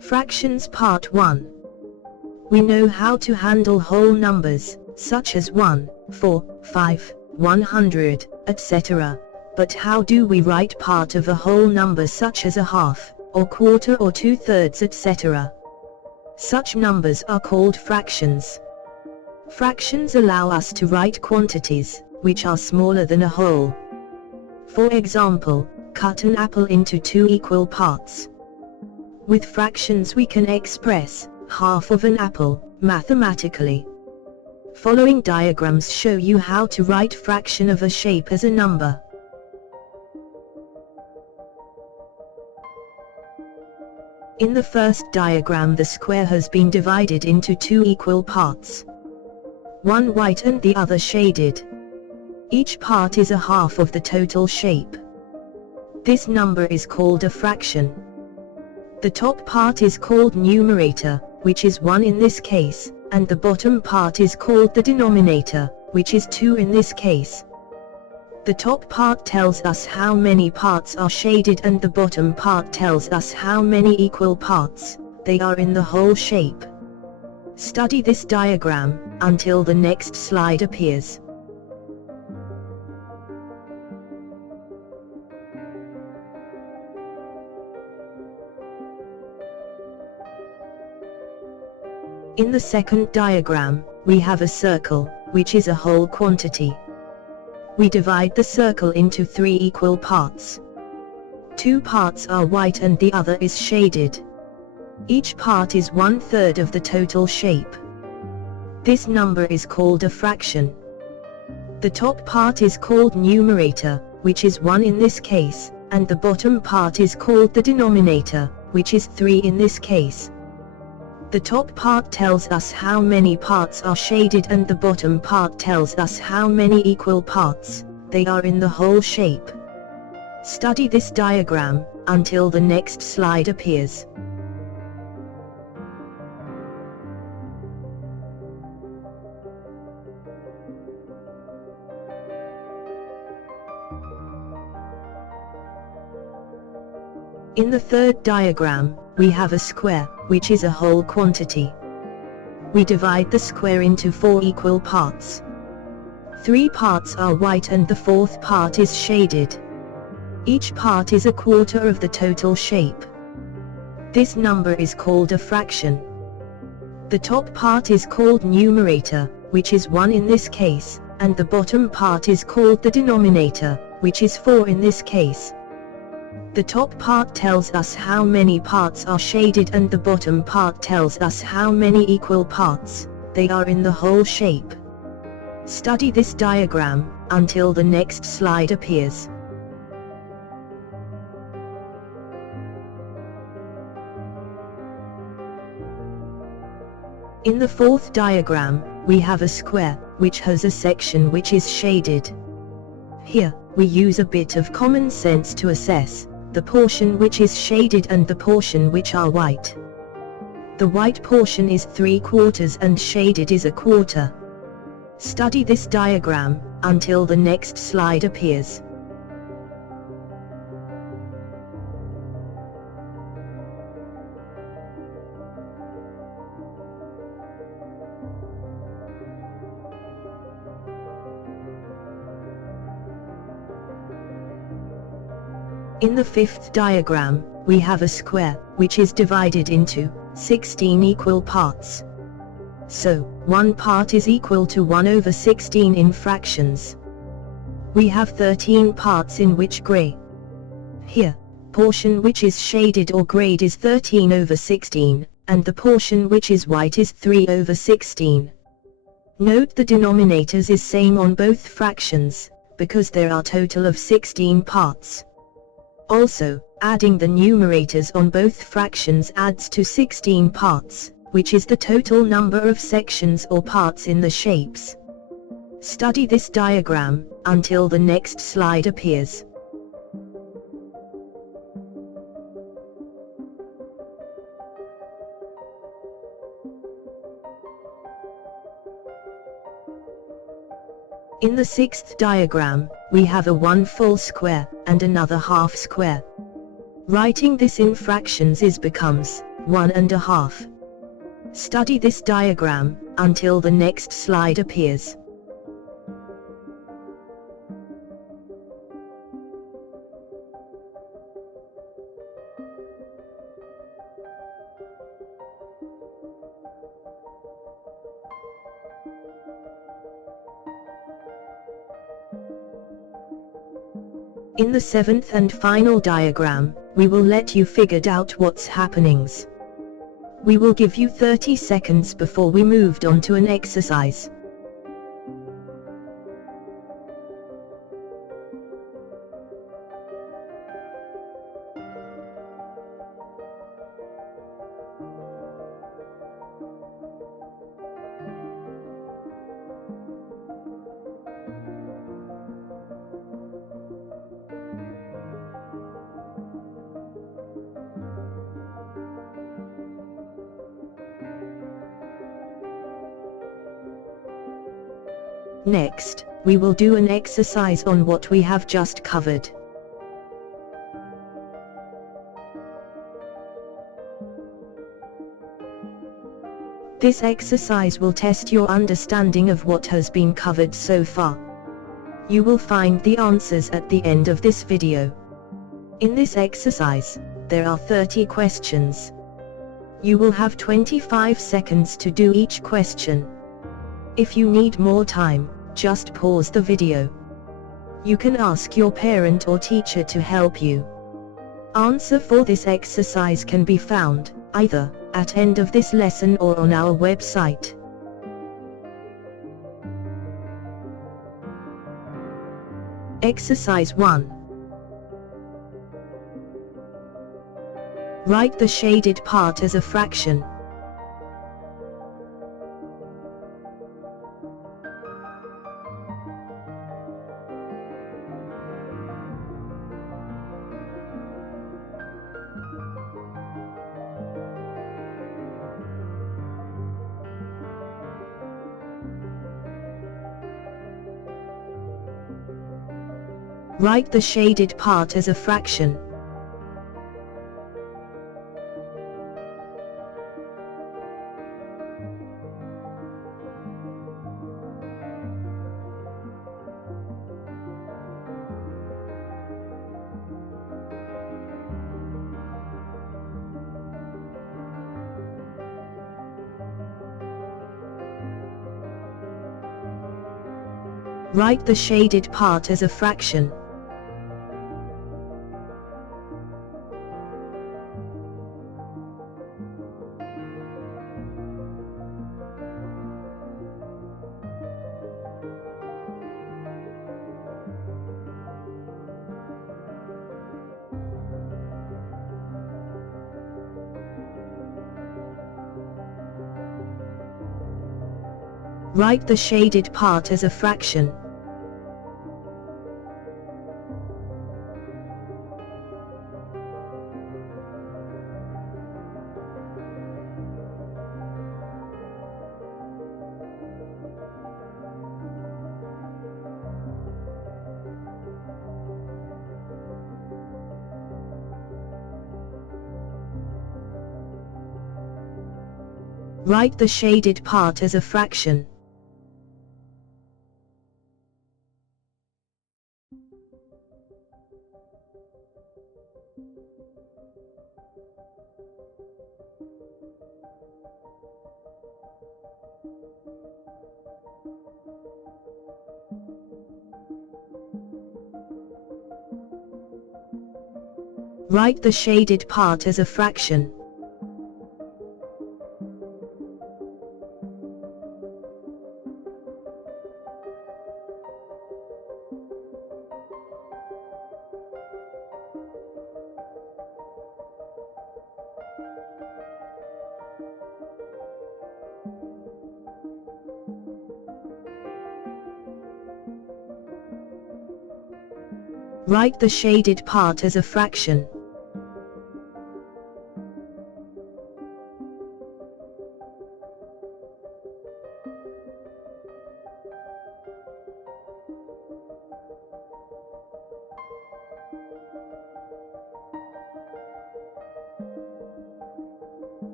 Fractions Part 1. We know how to handle whole numbers, such as 1, 4, 5, 100, etc. But how do we write part of a whole number such as a half, or quarter or 2/3, etc.? Such numbers are called fractions. Fractions allow us to write quantities, which are smaller than a whole. For example, cut an apple into 2 equal parts. With fractions we can express half of an apple mathematically. Following diagrams show you how to write fraction of a shape as a number. In the first diagram, the square has been divided into 2 equal parts. One white and the other shaded. Each part is a half of the total shape. This number is called a fraction. The top part is called numerator, which is 1 in this case, and the bottom part is called the denominator, which is 2 in this case. The top part tells us how many parts are shaded and the bottom part tells us how many equal parts they are in the whole shape. Study this diagram until the next slide appears. In the second diagram, we have a circle, which is a whole quantity. We divide the circle into 3 equal parts. 2 parts are white and the other is shaded. Each part is 1/3 of the total shape. This number is called a fraction. The top part is called numerator, which is 1 in this case, and the bottom part is called the denominator, which is 3 in this case. The top part tells us how many parts are shaded and the bottom part tells us how many equal parts they are in the whole shape. Study this diagram until the next slide appears. In the third diagram, we have a square, which is a whole quantity. We divide the square into 4 equal parts. 3 parts are white and the 4th part is shaded. Each part is a quarter of the total shape. This number is called a fraction. The top part is called numerator, which is 1 in this case, and the bottom part is called the denominator, which is 4 in this case. The top part tells us how many parts are shaded and the bottom part tells us how many equal parts they are in the whole shape. Study this diagram until the next slide appears. In the fourth diagram, we have a square, which has a section which is shaded. Here, we use a bit of common sense to assess the portion which is shaded and the portion which are white. The white portion is 3/4 and shaded is a quarter. Study this diagram until the next slide appears. In the fifth diagram, we have a square, which is divided into 16 equal parts. So, 1 part is equal to 1/16 in fractions. We have 13 parts in which gray. Here, portion which is shaded or grayed is 13/16, and the portion which is white is 3/16. Note the denominators is same on both fractions, because there are total of 16 parts. Also, adding the numerators on both fractions adds to 16 parts, which is the total number of sections or parts in the shapes. Study this diagram until the next slide appears. In the sixth diagram, we have a 1 full square, and another half square. Writing this in fractions becomes 1.5. Study this diagram until the next slide appears. In the 7th and final diagram, we will let you figure out what's happenings. We will give you 30 seconds before we moved on to an exercise. Next, we will do an exercise on what we have just covered. This exercise will test your understanding of what has been covered so far. You will find the answers at the end of this video. In this exercise, there are 30 questions. You will have 25 seconds to do each question. If you need more time, just pause the video. You can ask your parent or teacher to help you. Answer for this exercise can be found, either at end of this lesson or on our website. Exercise 1. Write the shaded part as a fraction. Write the shaded part as a fraction. Write the shaded part as a fraction. Write the shaded part as a fraction. Write the shaded part as a fraction. Write the shaded part as a fraction. Write the shaded part as a fraction.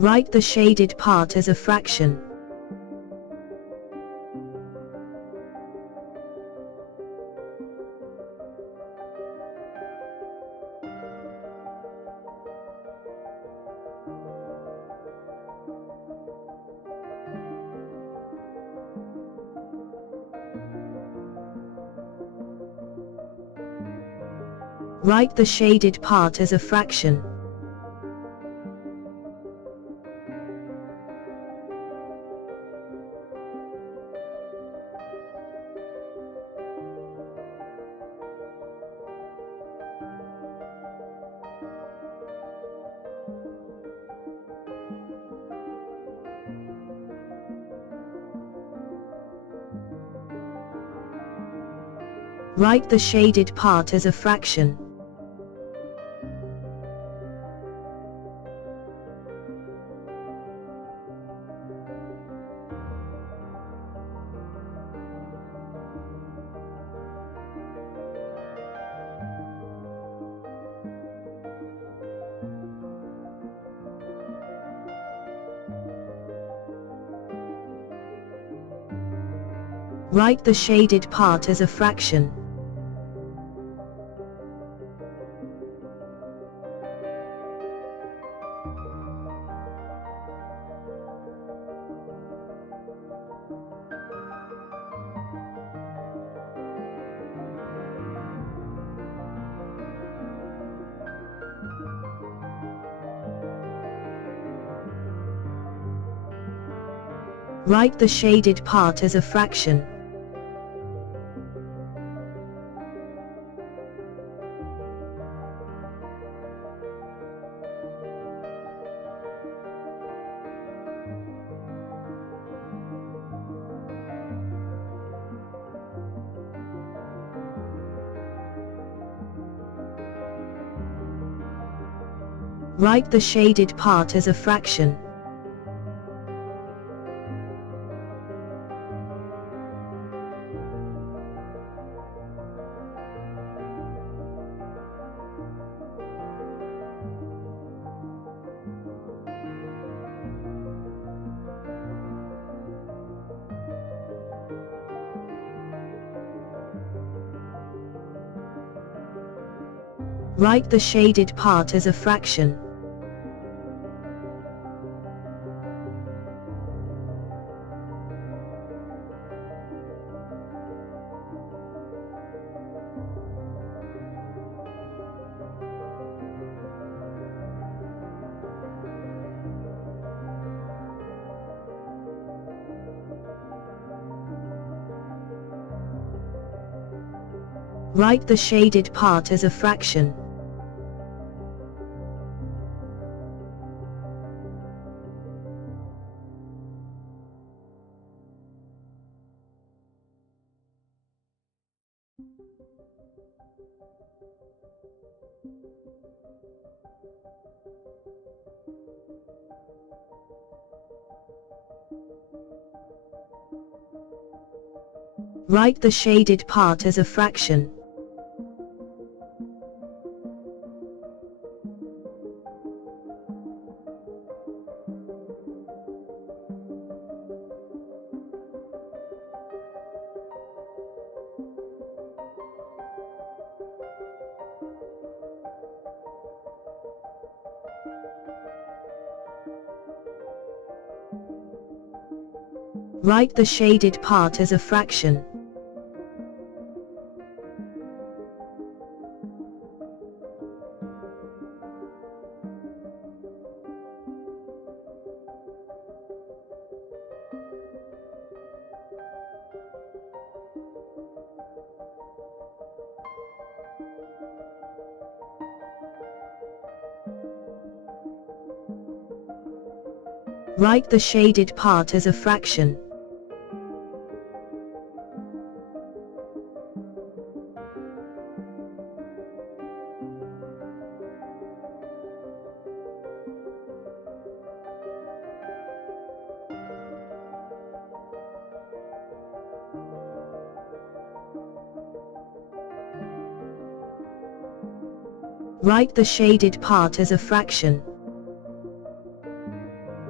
Write the shaded part as a fraction. Write the shaded part as a fraction. Write the shaded part as a fraction. Write the shaded part as a fraction. Write the shaded part as a fraction. Write the shaded part as a fraction. Write the shaded part as a fraction. Write the shaded part as a fraction. Write the shaded part as a fraction. Write the shaded part as a fraction. Write the shaded part as a fraction. Write the shaded part as a fraction.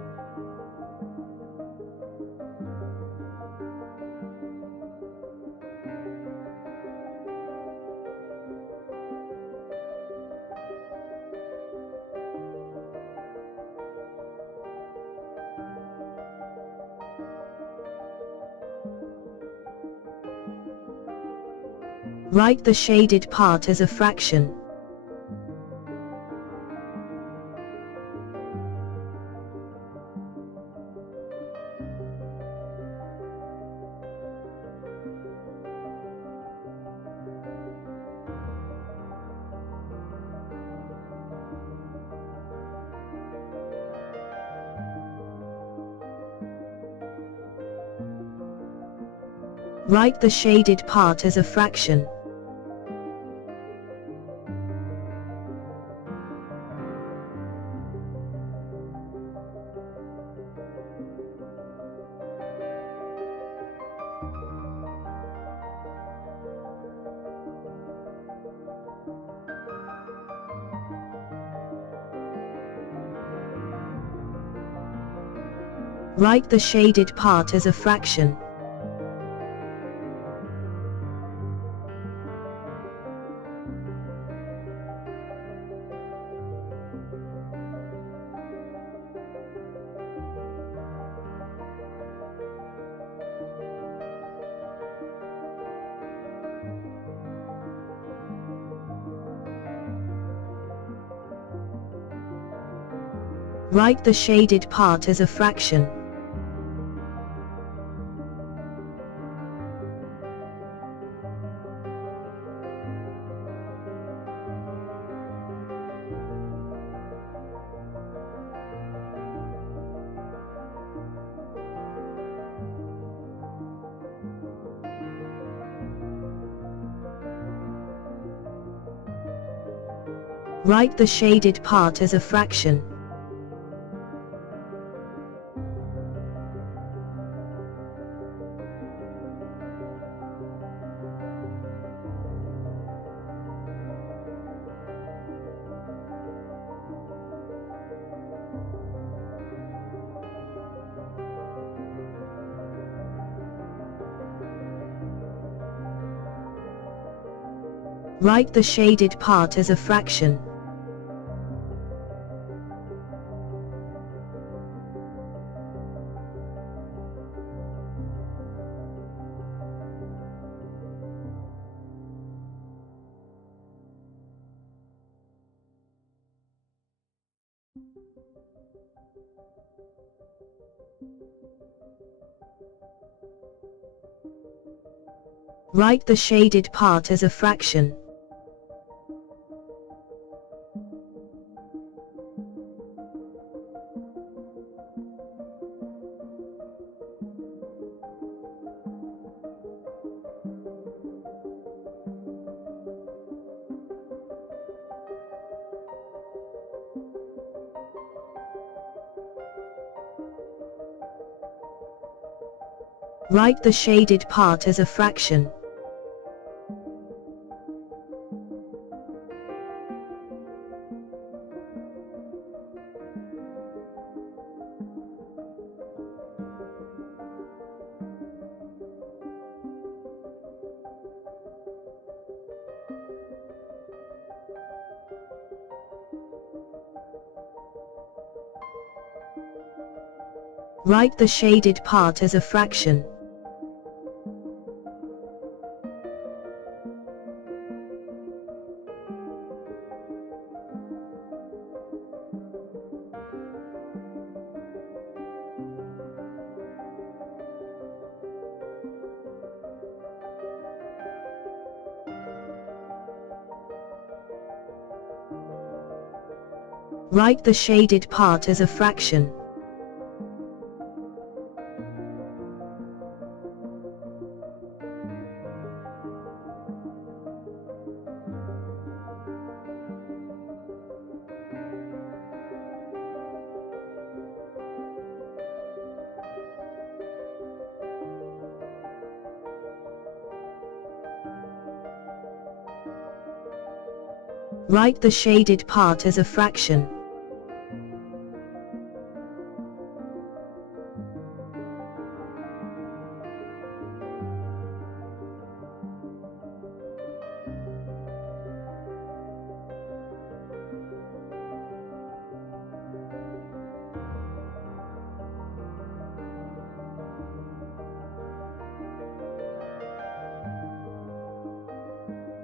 Write the shaded part as a fraction. Write the shaded part as a fraction. Write the shaded part as a fraction. Write the shaded part as a fraction. Write the shaded part as a fraction. Write the shaded part as a fraction. Write the shaded part as a fraction. Write the shaded part as a fraction. Write the shaded part as a fraction. Write the shaded part as a fraction. Write the shaded part as a fraction.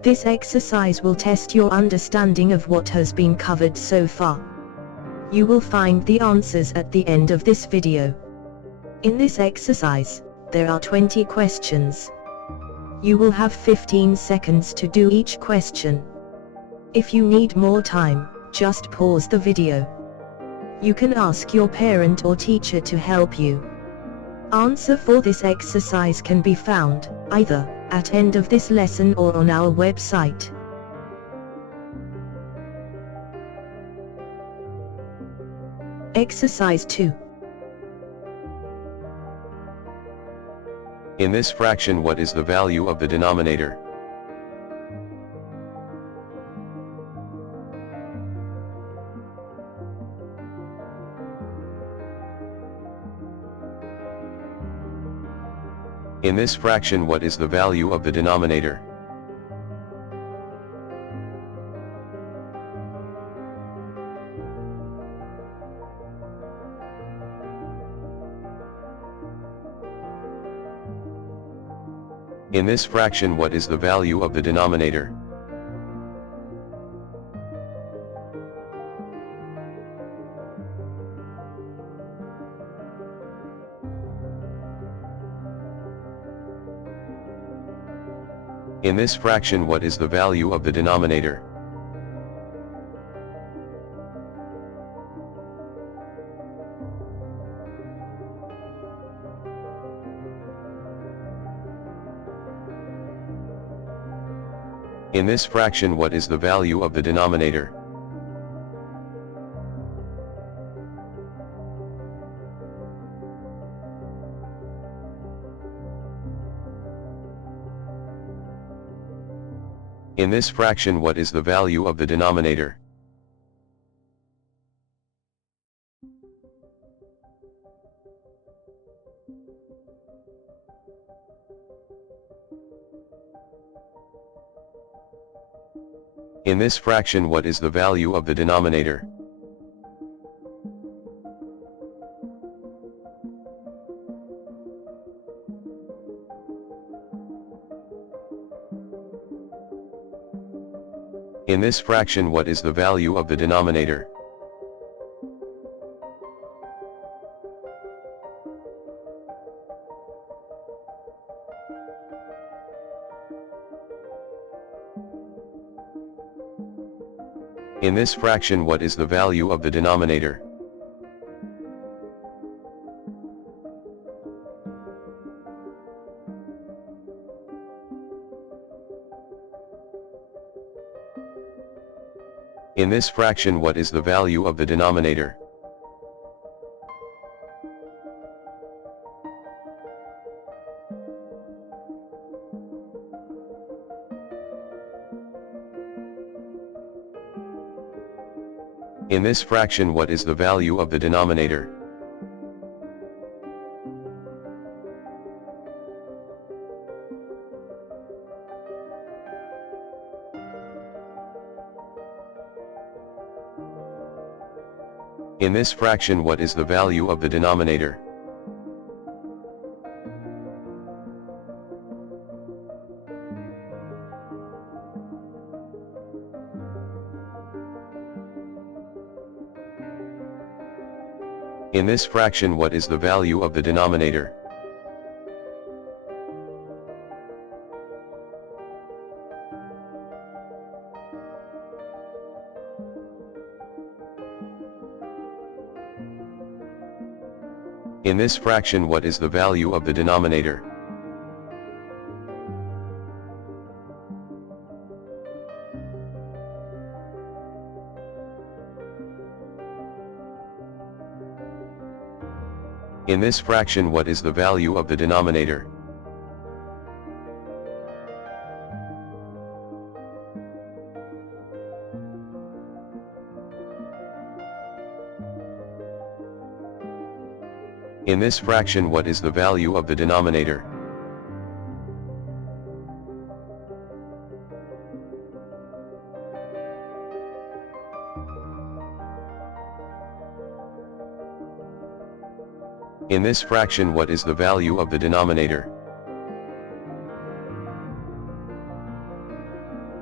This exercise will test your understanding of what has been covered so far. You will find the answers at the end of this video. In this exercise, there are 20 questions. You will have 15 seconds to do each question. If you need more time, just pause the video. You can ask your parent or teacher to help you. Answer for this exercise can be found, either at end of this lesson or on our website. Exercise 2. In this fraction, what is the value of the denominator? In this fraction, what is the value of the denominator? In this fraction, what is the value of the denominator? In this fraction, what is the value of the denominator? In this fraction, what is the value of the denominator? In this fraction, what is the value of the denominator? In this fraction, what is the value of the denominator? In this fraction, what is the value of the denominator? In this fraction, what is the value of the denominator? In this fraction, what is the value of the denominator? In this fraction, what is the value of the denominator? In this fraction, what is the value of the denominator? In this fraction, what is the value of the denominator? In this fraction, what is the value of the denominator? In this fraction, what is the value of the denominator? In this fraction, what is the value of the denominator? In this fraction, what is the value of the denominator?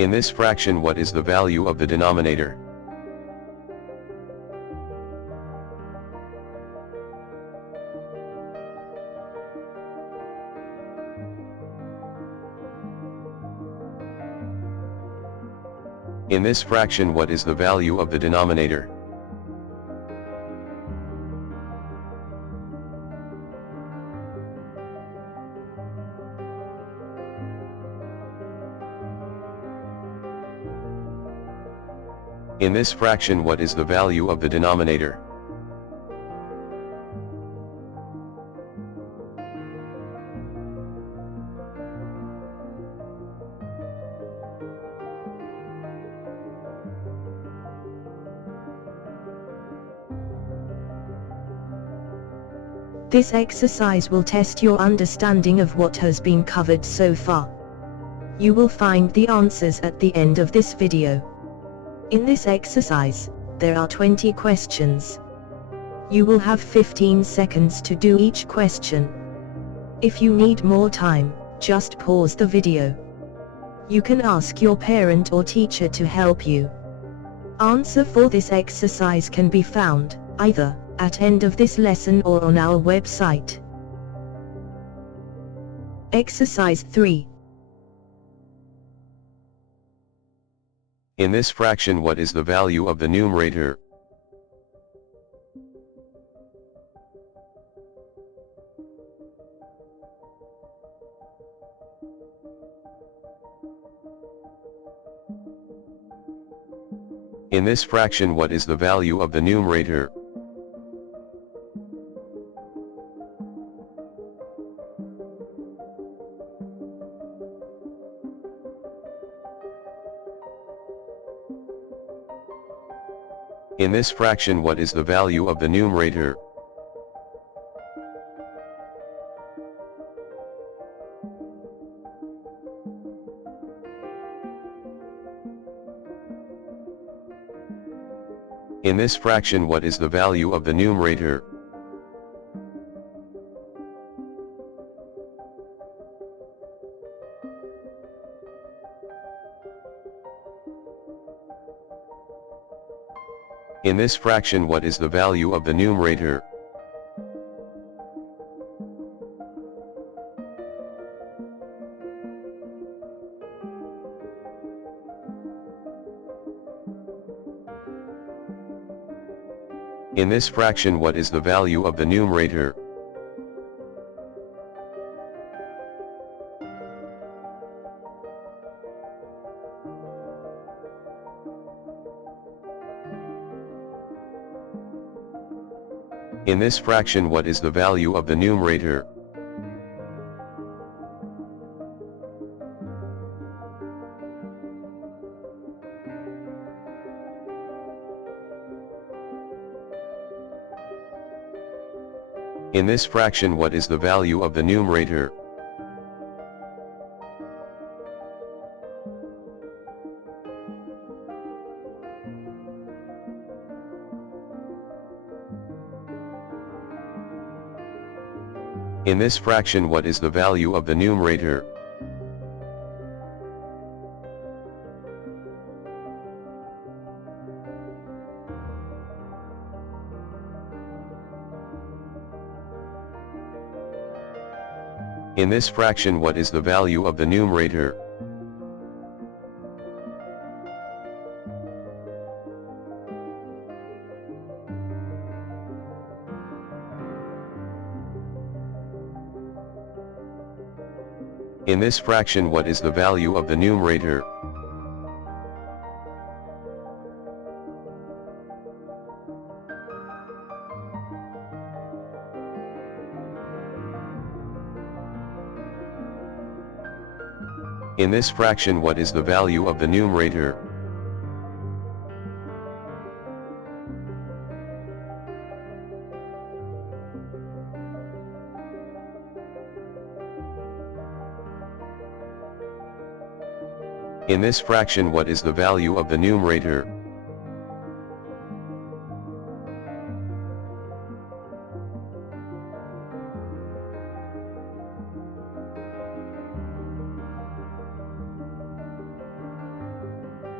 In this fraction, what is the value of the denominator? In this fraction, what is the value of the denominator? In this fraction, what is the value of the denominator? This exercise will test your understanding of what has been covered so far. You will find the answers at the end of this video. In this exercise, there are 20 questions. You will have 15 seconds to do each question. If you need more time, just pause the video. You can ask your parent or teacher to help you. Answer for this exercise can be found, either at end of this lesson or on our website. Exercise 3. In this fraction, what is the value of the numerator? In this fraction, what is the value of the numerator? In this fraction, what is the value of the numerator? In this fraction, what is the value of the numerator? In this fraction, what is the value of the numerator? In this fraction, what is the value of the numerator? In this fraction, what is the value of the numerator? In this fraction, what is the value of the numerator? In this fraction, what is the value of the numerator? In this fraction, what is the value of the numerator? In this fraction, what is the value of the numerator? In this fraction, what is the value of the numerator? In this fraction, what is the value of the numerator?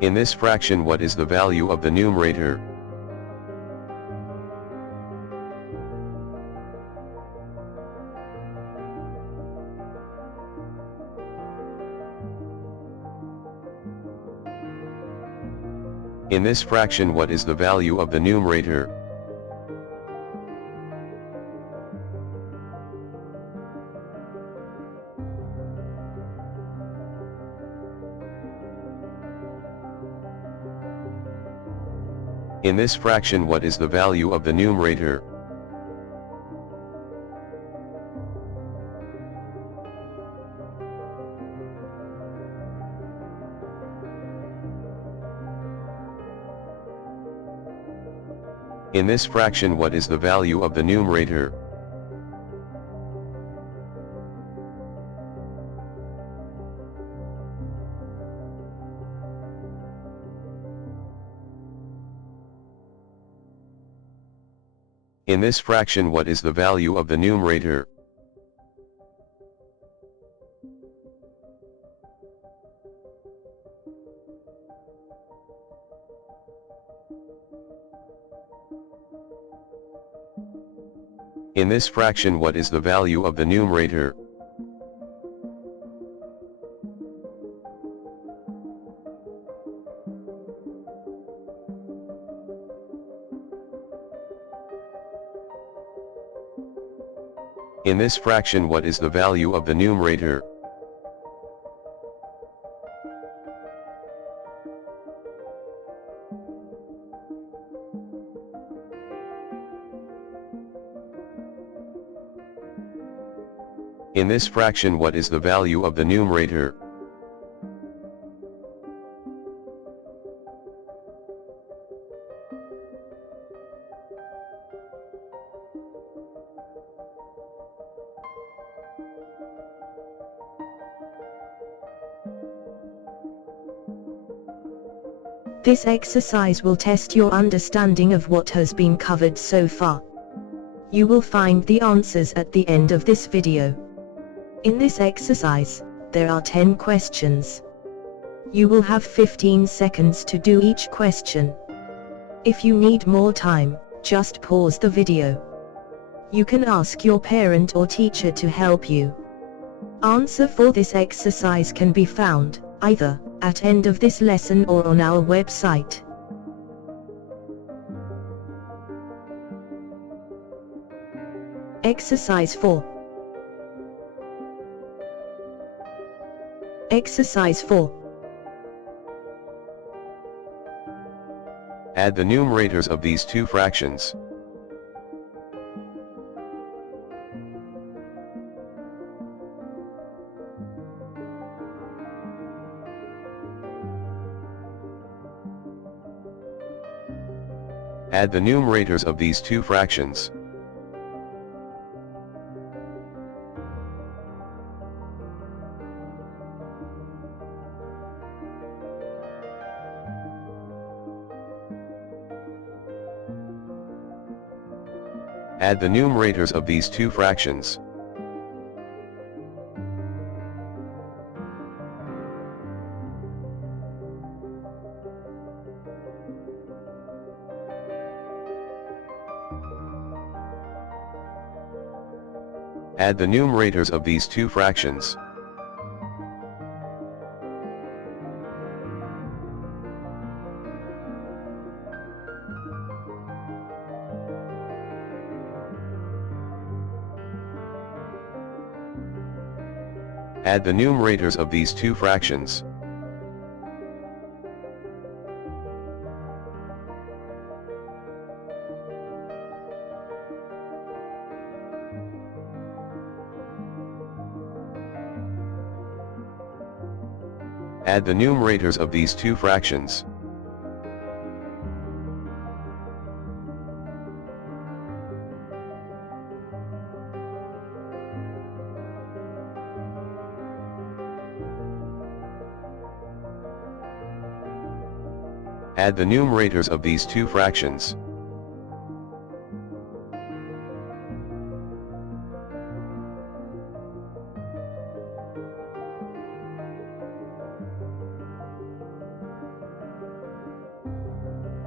In this fraction, what is the value of the numerator? In this fraction, what is the value of the numerator? In this fraction, what is the value of the numerator? In this fraction, what is the value of the numerator? In this fraction, what is the value of the numerator? In this fraction, what is the value of the numerator? In this fraction, what is the value of the numerator? In this fraction, what is the value of the numerator? This exercise will test your understanding of what has been covered so far. You will find the answers at the end of this video. In this exercise, there are 10 questions. You will have 15 seconds to do each question. If you need more time, just pause the video. You can ask your parent or teacher to help you. Answer for this exercise can be found, either at end of this lesson or on our website. Exercise 4. Exercise 4. Add the numerators of these two fractions. Add the numerators of these two fractions. Add the numerators of these two fractions. Add the numerators of these two fractions. Add the numerators of these two fractions. Add the numerators of these two fractions. Add the numerators of these two fractions.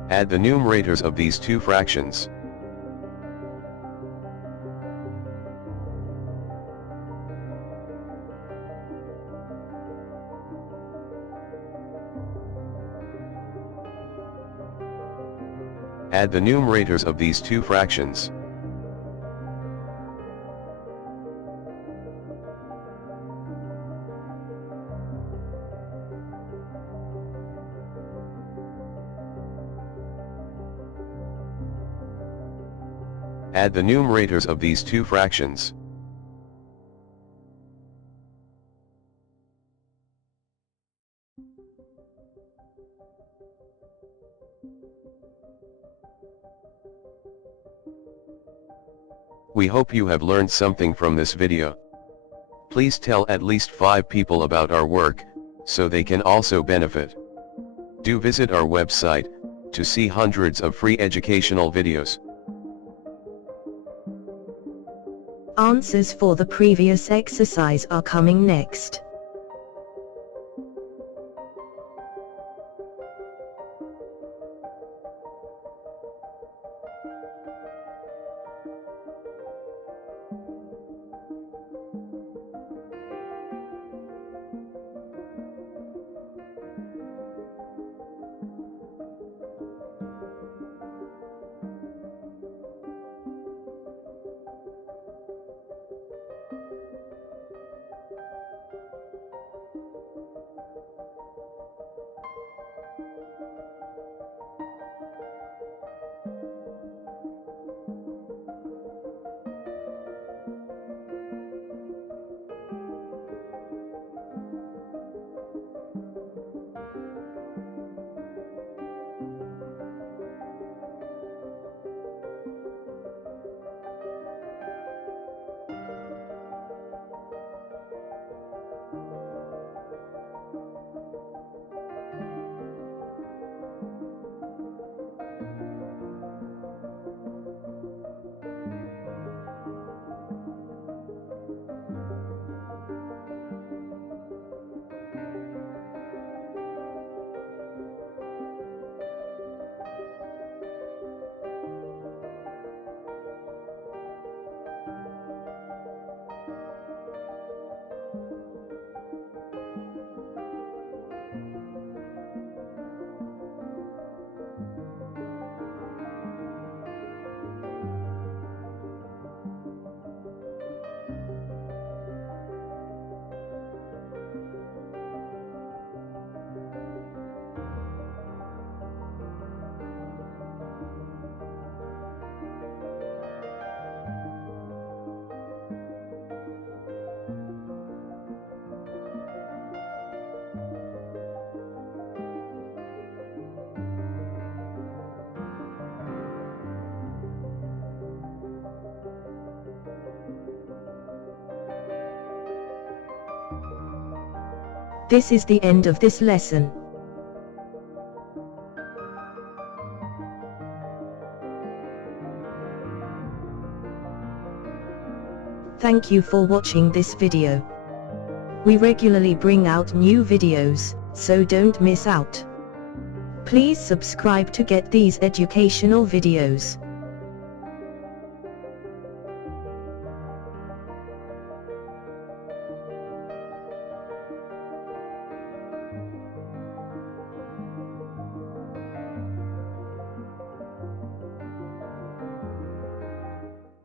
Add the numerators of these two fractions. Add the numerators of these two fractions. Add the numerators of these two fractions. We hope you have learned something from this video. Please tell at least 5 people about our work, so they can also benefit. Do visit our website, to see hundreds of free educational videos. Answers for the previous exercise are coming next. This is the end of this lesson. Thank you for watching this video. We regularly bring out new videos, so don't miss out. Please subscribe to get these educational videos.